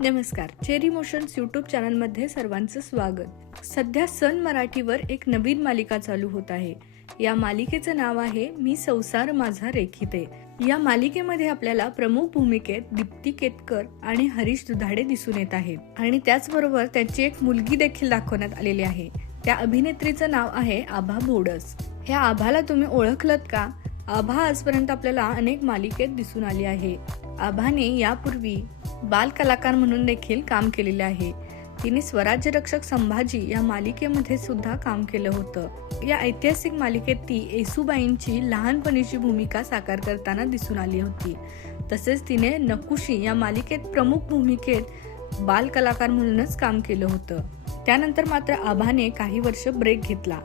नमस्कार, cherry motions YouTube चॅनलमध्ये सर्वांचं स्वागत. सध्या सन मराठीवर एक नवीन मालिका चालू होत आहे. या मालिकेचं नाव आहे मी संसार माझा रेखिते. या मालिकेमध्ये आपल्याला प्रमुख भूमिकेत दीप्ती केतकर आणि हरीश दुधाडे दिसून येत आहेत आणि त्याचबरोबर त्यांची एक मुलगी देखील दाखवण्यात आलेली आहे. त्या अभिनेत्रीचं नाव आहे आभा बोडस. ह्या आभाला तुम्ही ओळखलत का? आभा आजपर्यंत आपल्याला अनेक मालिकेत दिसून आली आहे. आभाने यापूर्वी बाल कलाकार म्हणून देखील काम केलेले आहे. तिने स्वराज्य रक्षक संभाजी या मालिकेमध्ये सुद्धा काम केलं होतं. या ऐतिहासिक मालिकेत ती येसूबाईंची लहानपणीची भूमिका साकार करताना दिसून आली होती. तसेच तिने नकुशी या मालिकेत प्रमुख भूमिकेत बाल कलाकार म्हणूनच काम केलं होतं. त्यानंतर मात्र आभाने काही वर्ष ब्रेक घेतला.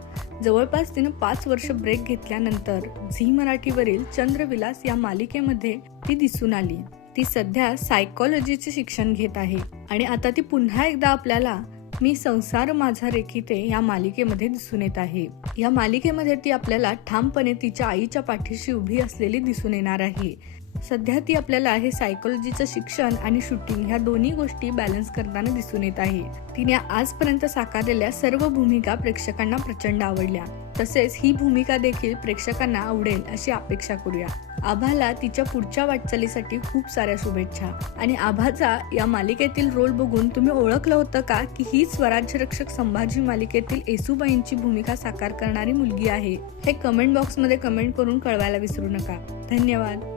जवळपास तिने 5 वर्ष ब्रेक घेतल्यानंतर झी मराठीवरील चंद्रविलास या मालिकेमध्ये ती दिसून आली. ती सध्या सायकोलॉजीचे शिक्षण घेत आहे आणि आता ती पुन्हा एकदा आपल्याला मी संसार माझा रेखिते या मालिकेमध्ये दिसून येत आहे. या मालिकेमध्ये ती आपल्याला ठामपणे तिच्या आईच्या पाठीशी उभी असलेली दिसून येणार आहे. सध्या ती आपल्याला हे सायकोलॉजीचं शिक्षण आणि शूटिंग ह्या दोन्ही गोष्टी बॅलन्स करताना दिसून येत आहे. तिने आजपर्यंत साकारलेल्या सर्व भूमिका प्रेक्षकांना प्रचंड आवडल्या. तसेच ही भूमिका देखील प्रेक्षकांना आवडेल अशी अपेक्षा करूया. आभाला तिच्या पुढच्या वाटचालीसाठी खूप साऱ्या शुभेच्छा. आणि आभाचा या मालिकेतील रोल बघून तुम्ही ओळखलं होतं का की ही स्वराज्य रक्षक संभाजी मालिकेतील येसूबाईंची भूमिका साकार करणारी मुलगी आहे? हे कमेंट बॉक्समध्ये कमेंट करून कळवायला विसरू नका. धन्यवाद.